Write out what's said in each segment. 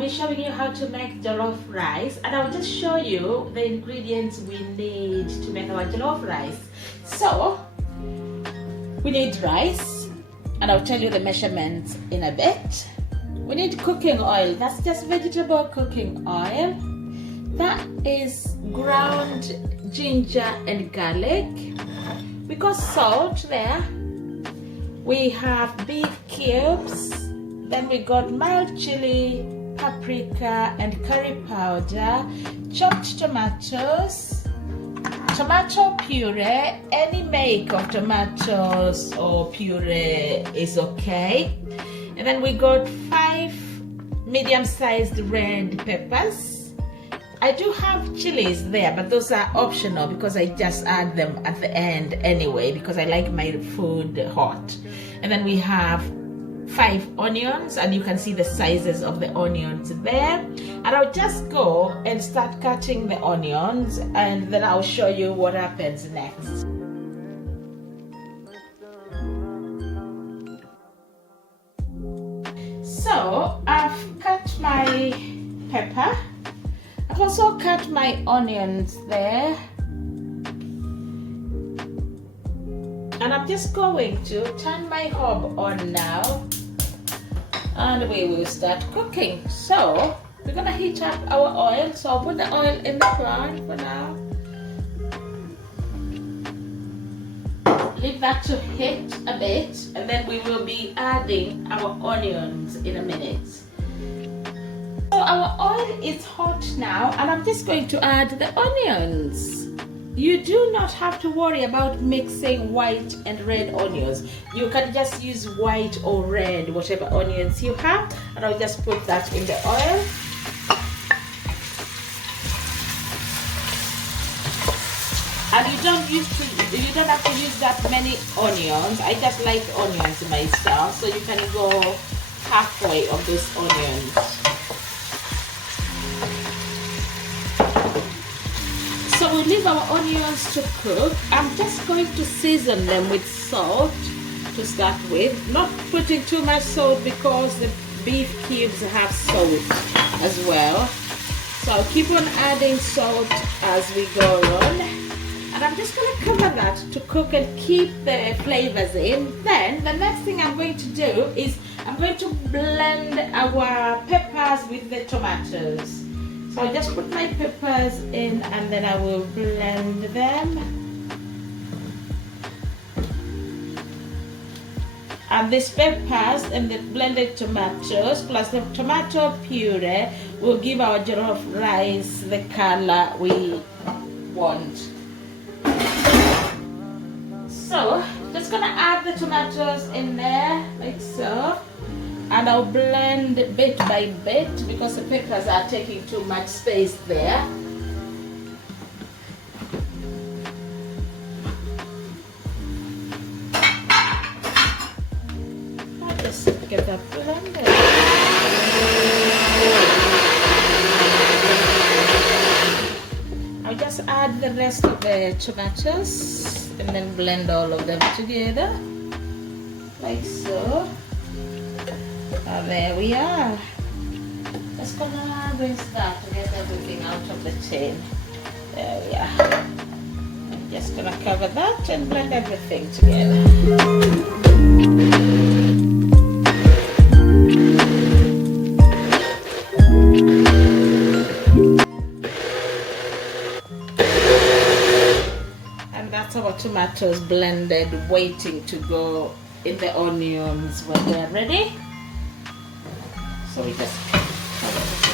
be showing you how to make jollof rice, and I'll just show you the ingredients we need to make our jollof rice. So we need rice, and I'll tell you the measurements in a bit. We need cooking oil, that's just vegetable cooking oil. That is ground ginger and garlic. We got salt there. We have beef cubes. Then we got mild chili, paprika and curry powder, chopped tomatoes, tomato puree. Any make of tomatoes or puree is okay. And then we got 5 medium-sized red peppers. I do have chilies there, but those are optional because I just add them at the end anyway because I like my food hot. And then we have 5 onions, and you can see the sizes of the onions there. And I'll just go and start cutting the onions, and then I'll show you what happens next. So I've cut my pepper. I've also cut my onions there. And I'm just going to turn my hob on now, and we will start cooking. So we're gonna heat up our oil. So I'll put the oil in the pan for now. Leave that to heat a bit, and then we will be adding our onions in a minute. So our oil is hot now, and I'm just going to add the onions. You do not have to worry about mixing white and red onions. You can just use white or red, whatever onions you have, and I'll just put that in the oil. And you don't have to use that many onions. I just like onions myself, so you can go halfway of these onions. So we leave our onions to cook. I'm just going to season them with salt to start with. Not putting too much salt because the beef cubes have salt as well. So I'll keep on adding salt as we go on. And I'm just going to cover that to cook and keep the flavors in. Then the next thing I'm going to do is I'm going to blend our peppers with the tomatoes. So I'll just put my peppers in, and then I will blend them. And these peppers and the blended tomatoes plus the tomato puree will give our jollof rice the color we want. So just gonna add the tomatoes in there like so. And I'll blend bit by bit because the peppers are taking too much space there. I'll just get that blended. I'll just add the rest of the tomatoes and then blend all of them together like so. There we are. Just gonna rinse that to get everything out of the tin. There we are. I'm just gonna cover that and blend everything together. And that's our tomatoes blended, waiting to go in the onions when they're ready. So we just cover it.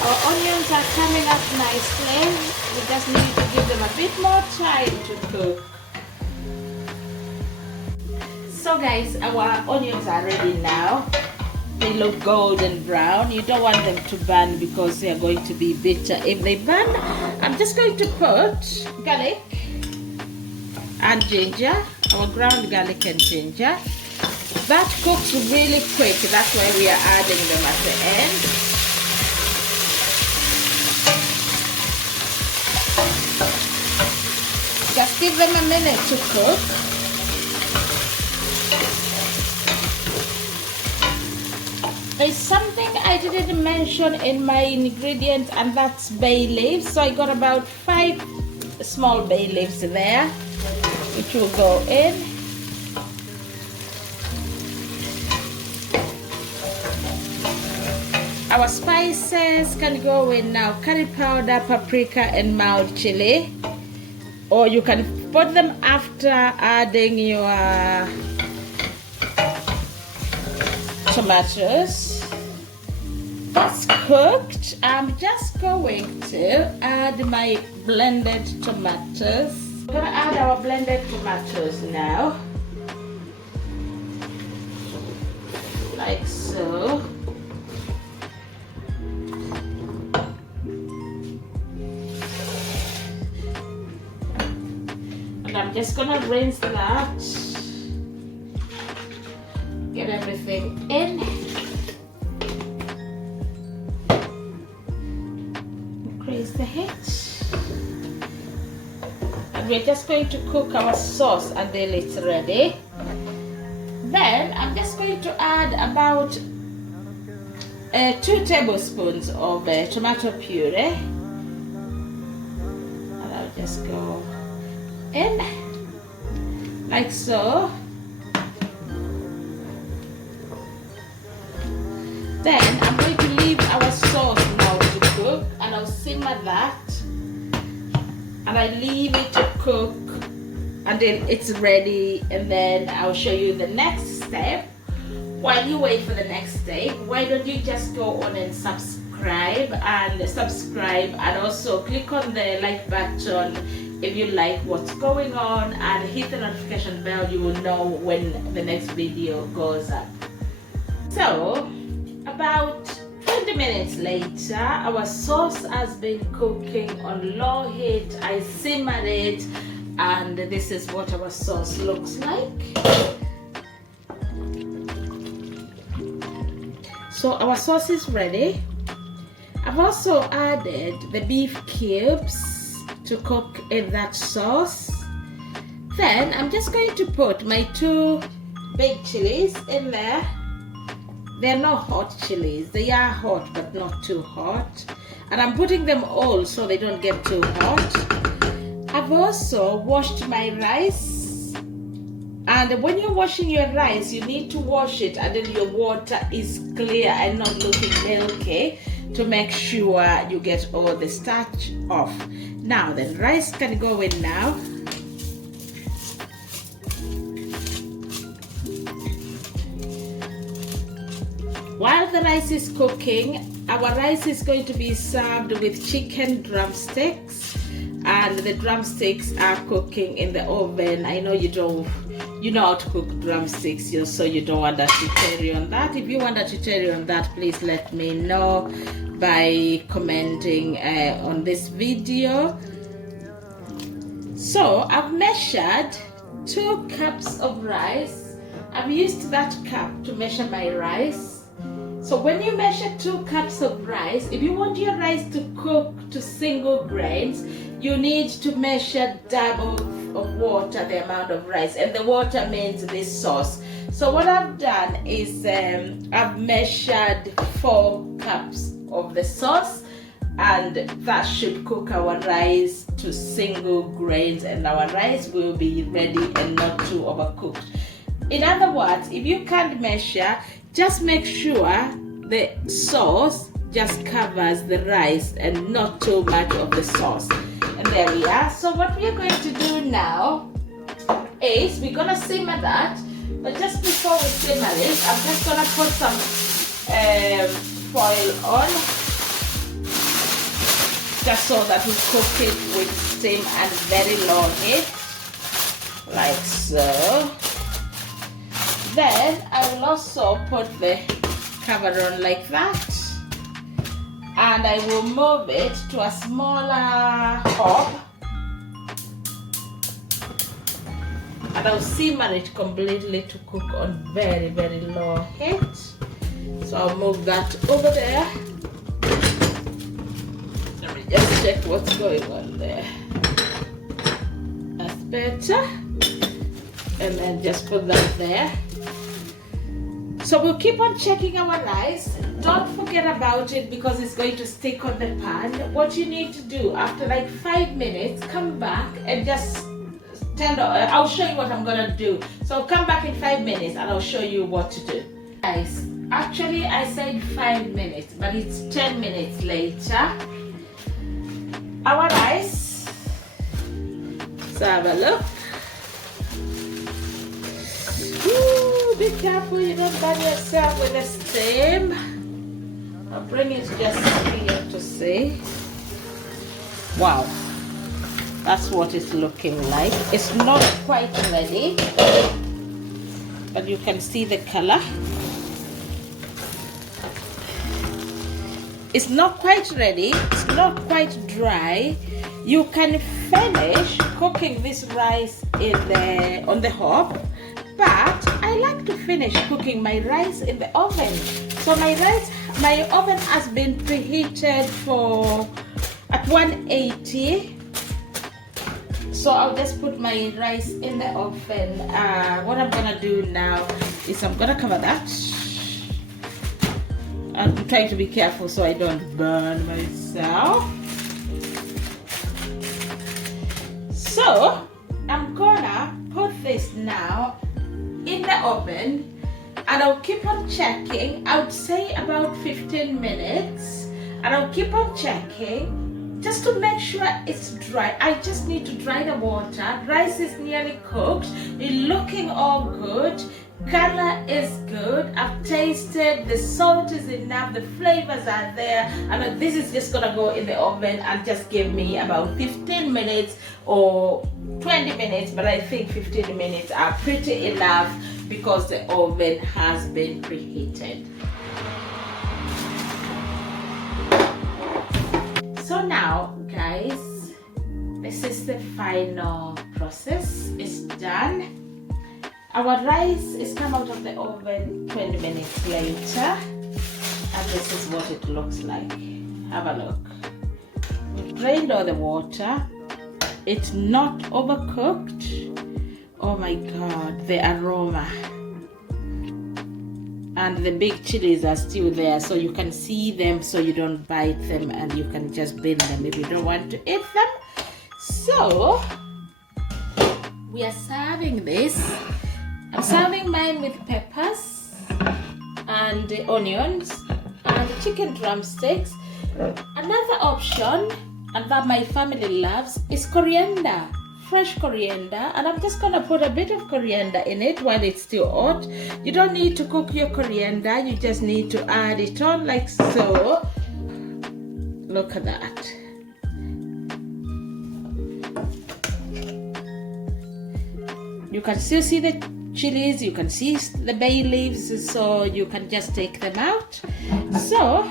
Our onions are coming up nicely. We just need to give them a bit more time to cook. So guys, our onions are ready now. They look golden brown. You don't want them to burn because they are going to be bitter. If they burn, I'm just going to put garlic and ginger, our ground garlic and ginger. That cooks really quick, that's why we are adding them at the end. Just give them a minute to cook. There's something I didn't mention in my ingredients, and that's bay leaves. So I got about 5 small bay leaves there, which will go in. Our spices can go in now: curry powder, paprika, and mild chili. Or you can put them after adding your tomatoes. That's cooked. I'm just going to add my blended tomatoes. We're gonna add our blended tomatoes now, like so. And I'm just gonna rinse that, get everything in. Increase the heat. And we're just going to cook our sauce until it's ready. Then I'm just going to add about 2 tablespoons of tomato puree. And I'll just go in like so. Then I'm going to leave our sauce now to cook, and I'll simmer that, and I leave it to cook until it's ready, and then I'll show you the next step. While you wait for the next step, why don't you just go on and subscribe and also click on the like button if you like what's going on, and hit the notification bell. You will know when the next video goes up. So about 20 minutes later, our sauce has been cooking on low heat. I simmered it, and this is what our sauce looks like. So our sauce is ready. I've also added the beef cubes to cook in that sauce. Then I'm just going to put my 2 big chilies in there. They're not hot chilies. They are hot, but not too hot. And I'm putting them all so they don't get too hot. I've also washed my rice. And when you're washing your rice, you need to wash it until your water is clear and not looking milky, to make sure you get all the starch off. Now the rice can go in now. While the rice is cooking, our rice is going to be served with chicken drumsticks, and the drumsticks are cooking in the oven. I know you know how to cook drumsticks, so you don't want a tutorial on that. If you want a tutorial on that, please let me know by commenting on this video. So I've measured 2 cups of rice. I've used that cup to measure my rice. So when you measure 2 cups of rice, if you want your rice to cook to single grains, you need to measure double of water, the amount of rice, and the water means this sauce. So what I've done is I've measured 4 cups of the sauce, and that should cook our rice to single grains, and our rice will be ready and not too overcooked. In other words, if you can't measure, just make sure the sauce just covers the rice and not too much of the sauce. And there we are. So what we are going to do now is we're gonna simmer that, but just before we simmer it, I'm just gonna put some foil on, just so that we cook it with steam and very low heat, like so. Then I will also put the cover on like that, and I will move it to a smaller hob, and I'll simmer it completely to cook on very, very low heat. So I'll move that over there. Let me just check what's going on there. That's better. And then just put that there. So we'll keep on checking our rice. don't forget about it because it's going to stick on the pan. What you need to do after like 5 minutes, come back and just I'll show you what I'm gonna do. So come back in 5 minutes and I'll show you what to do. Guys, actually I said 5 minutes, but it's 10 minutes later. Our rice. So have a look. Ooh, be careful you don't burn yourself with the steam. I'll bring it just here to see. Wow. That's what it's looking like. It's not quite ready, but you can see the color. It's not quite ready. It's not quite dry. You can finish cooking this rice on the hob, but I like to finish cooking my rice in the oven. So my oven has been preheated at 180. So I'll just put my rice in the oven. What I'm gonna do now is I'm gonna cover that. I'm trying to be careful so I don't burn myself. So I'm gonna put this now in the oven and I'll keep on checking. I would say about 15 minutes, and I'll keep on checking just to make sure it's dry. I just need to dry the water. Rice is nearly cooked. It's looking all good. Color is good. I've tasted. The salt is enough. The flavors are there. And this is just gonna go in the oven and just give me about 15 minutes or 20 minutes. But I think 15 minutes are pretty enough because the oven has been preheated. So now, guys, this is the final process. It's done. Our rice is come out of the oven 20 minutes later, and this is what it looks like. Have a look. We've drained all the water. It's not overcooked. Oh my God, the aroma. And the big chilies are still there, so you can see them so you don't bite them, and you can just bin them if you don't want to eat them. So we are serving this. I'm serving mine with peppers and onions and chicken drumsticks. Another option, and that my family loves, is coriander. Fresh coriander, and I'm just gonna put a bit of coriander in it while it's still hot. You don't need to cook your coriander, you just need to add it on like so. Look at that. You can still see the chilies, you can see the bay leaves, so you can just take them out. So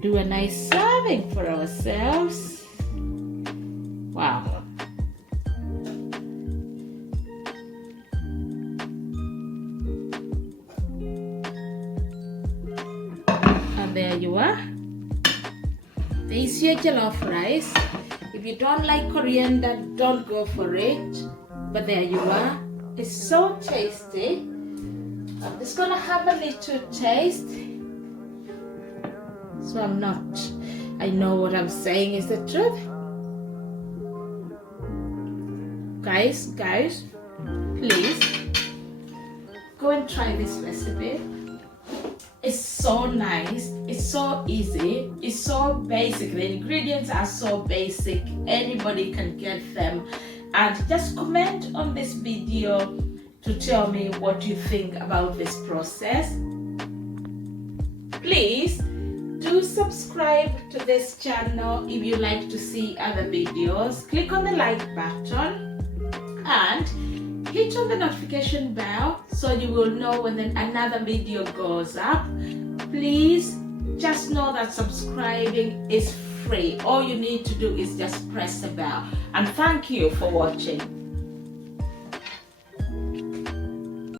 do a nice serving for ourselves. Wow. There you are. There is your jollof rice. If you don't like coriander, don't go for it. But there you are. It's so tasty. I'm just gonna have a little taste. So I know what I'm saying is the truth. Guys, please go and try this recipe. It's so nice, it's so easy, it's so basic. The ingredients are so basic, anybody can get them. And just comment on this video to tell me what you think about this process. Please do subscribe to this channel if you like to see other videos. Click on the like button and hit on the notification bell so you will know when another video goes up. Please just know that subscribing is free. All you need to do is just press the bell. And thank you for watching.